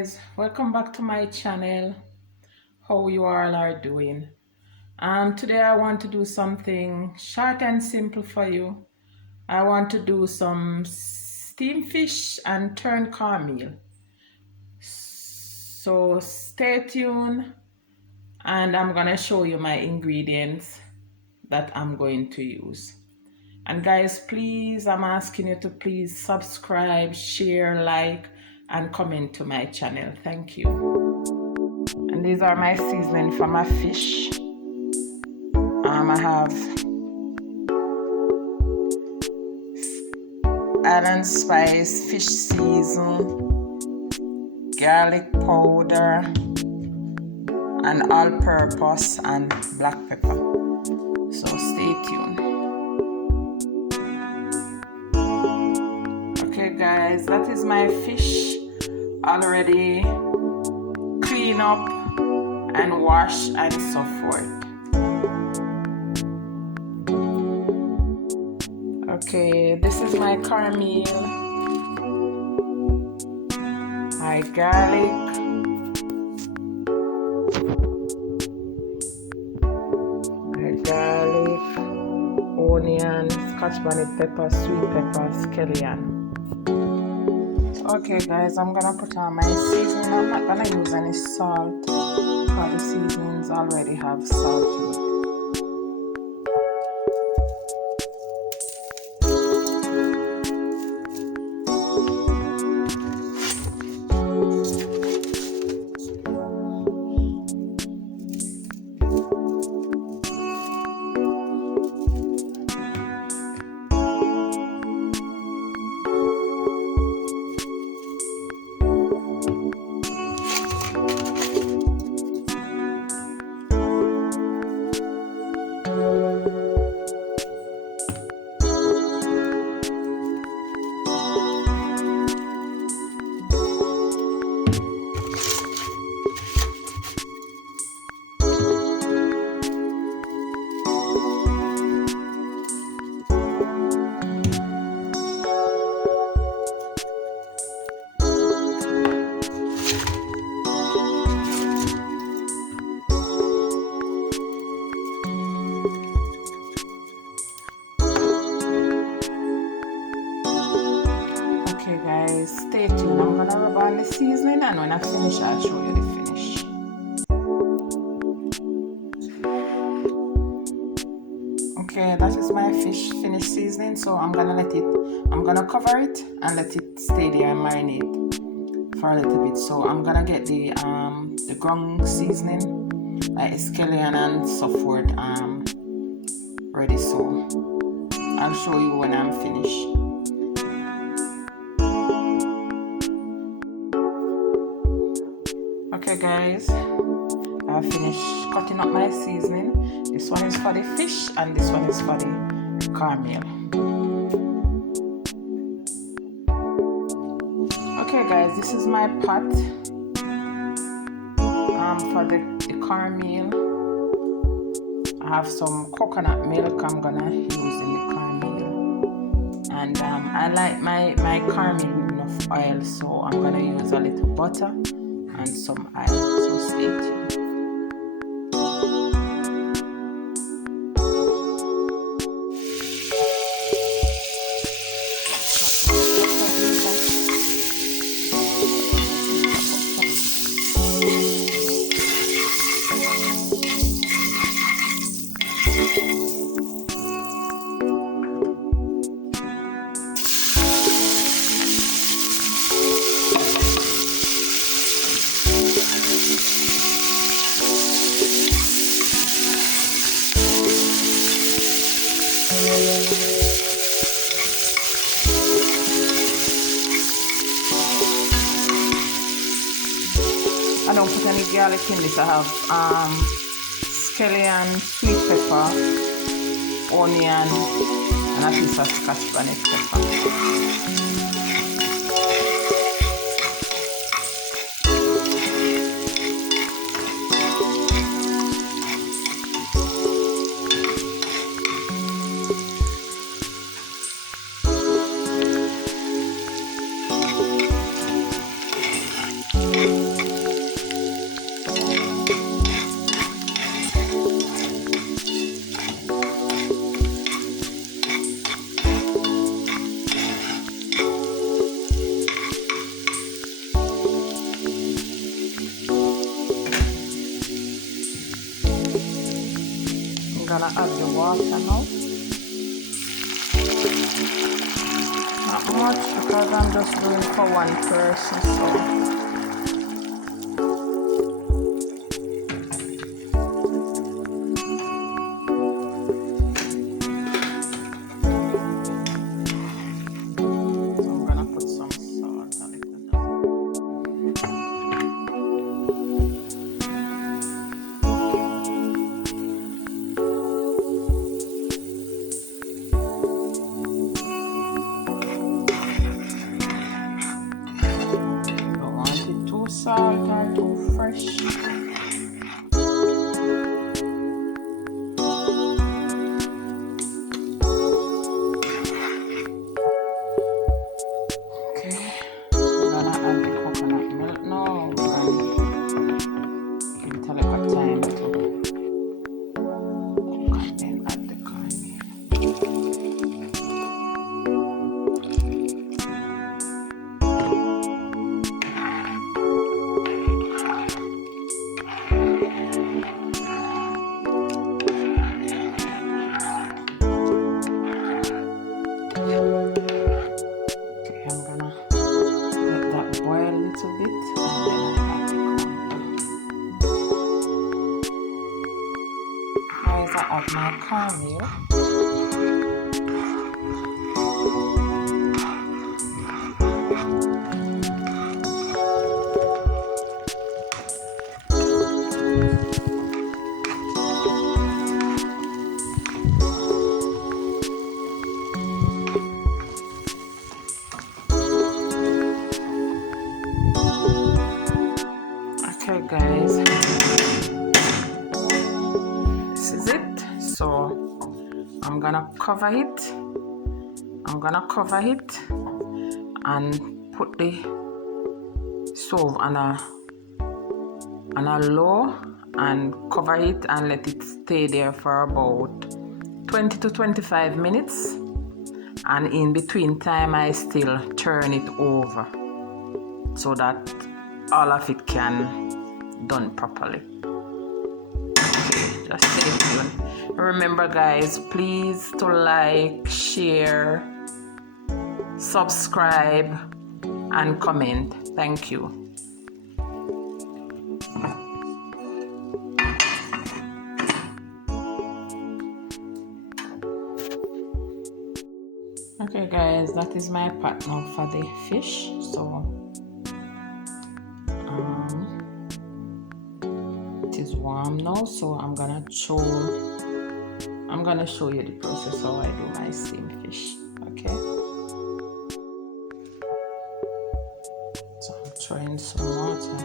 guys, welcome back to my channel. How you all are doing? Today I want to do something short and simple for you. I want to do some steamed fish and turn cornmeal. So stay tuned and I'm gonna show you my ingredients that I'm going to use. And guys, please, I'm asking you to please subscribe, share, like, and comment to my channel. Thank you. And these are my seasoning for my fish. I have island spice, fish season, garlic powder, and all-purpose and black pepper. So stay tuned. Okay guys, that is my fish already clean up and wash and so forth. Okay, this is my cornmeal, my garlic, onion, scotch bonnet pepper, sweet pepper, scallion. Okay guys, I'm gonna put on my seasoning. I'm not gonna use any salt because the seasonings already have salt in it. Okay guys, stay tuned. I'm gonna rub on the seasoning and when I finish I'll show you the finish. Okay, that is my fish finished seasoning, so I'm gonna cover it and let it stay there and marinate for a little bit. So I'm gonna get the ground seasoning like scallion and so forth ready, so I'll show you when I'm finished. Okay guys, I finished cutting up my seasoning. This one is for the fish and this one is for the cornmeal. Okay guys, this is my pot for the cornmeal. I have some coconut milk I'm gonna use in the cornmeal, and I like my cornmeal with enough oil, so I'm gonna use a little butter and some oil, so stay tuned. I don't put any garlic in this. I have scallion, sweet pepper, onion, and a piece of scotch bonnet pepper. water now. Not much because I'm just doing for one person, so. Salt or too fresh. Okay, I'm gonna add the coconut milk now and give it a little time to cook and then add the cornmeal. Add my cornmeal. Okay guys, this is it. So I'm gonna cover it. And put the stove on a low and cover it and let it stay there for about 20 to 25 minutes. And in between time I still turn it over so that all of it can done properly. Okay, just stay tuned. Remember guys, please to like, share, subscribe and comment. Thank you. Okay guys, that is my pot now for the fish. So it is warm now, so I'm gonna show you the process how I do my steamed fish. Okay, so I'm throwing some water.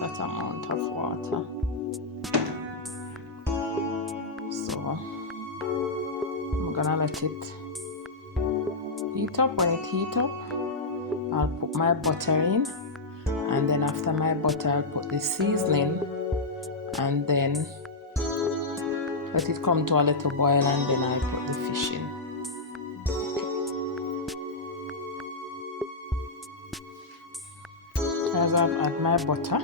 That amount of water. So I'm gonna let it heat up. When it heat up, I'll put my butter in, and then after my butter I'll put the seasoning, and then let it come to a little boil, and then I put the fish in. As I've added my butter.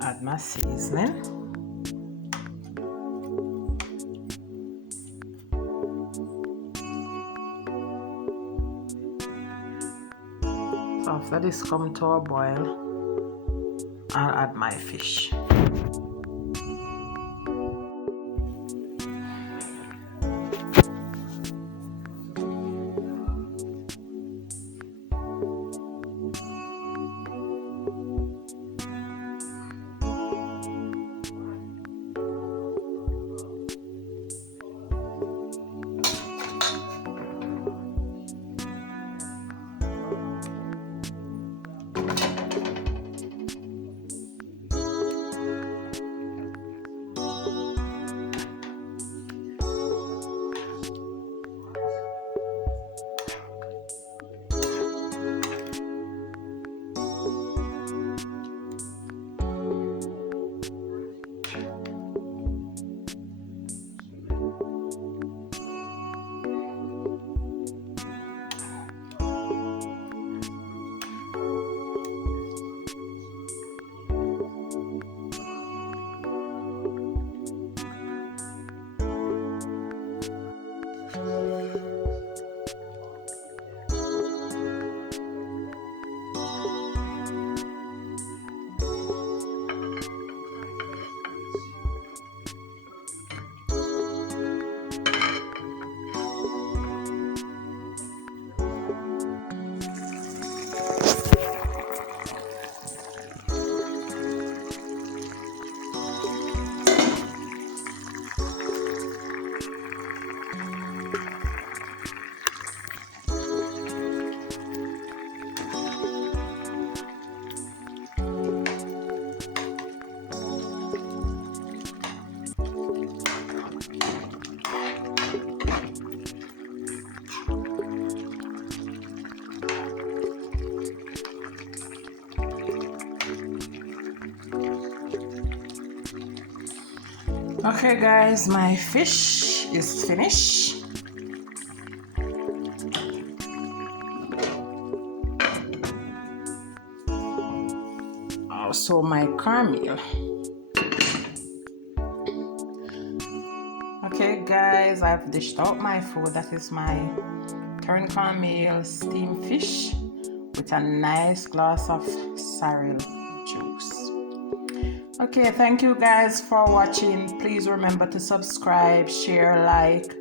Add my seasoning. So after this come to a boil, I'll add my fish. Okay guys, my fish is finished. Also my cornmeal. Okay guys, I've dished out my food. That is my current cornmeal steamed fish with a nice glass of sorrel juice. Okay, thank you guys for watching. Please remember to subscribe, share, like,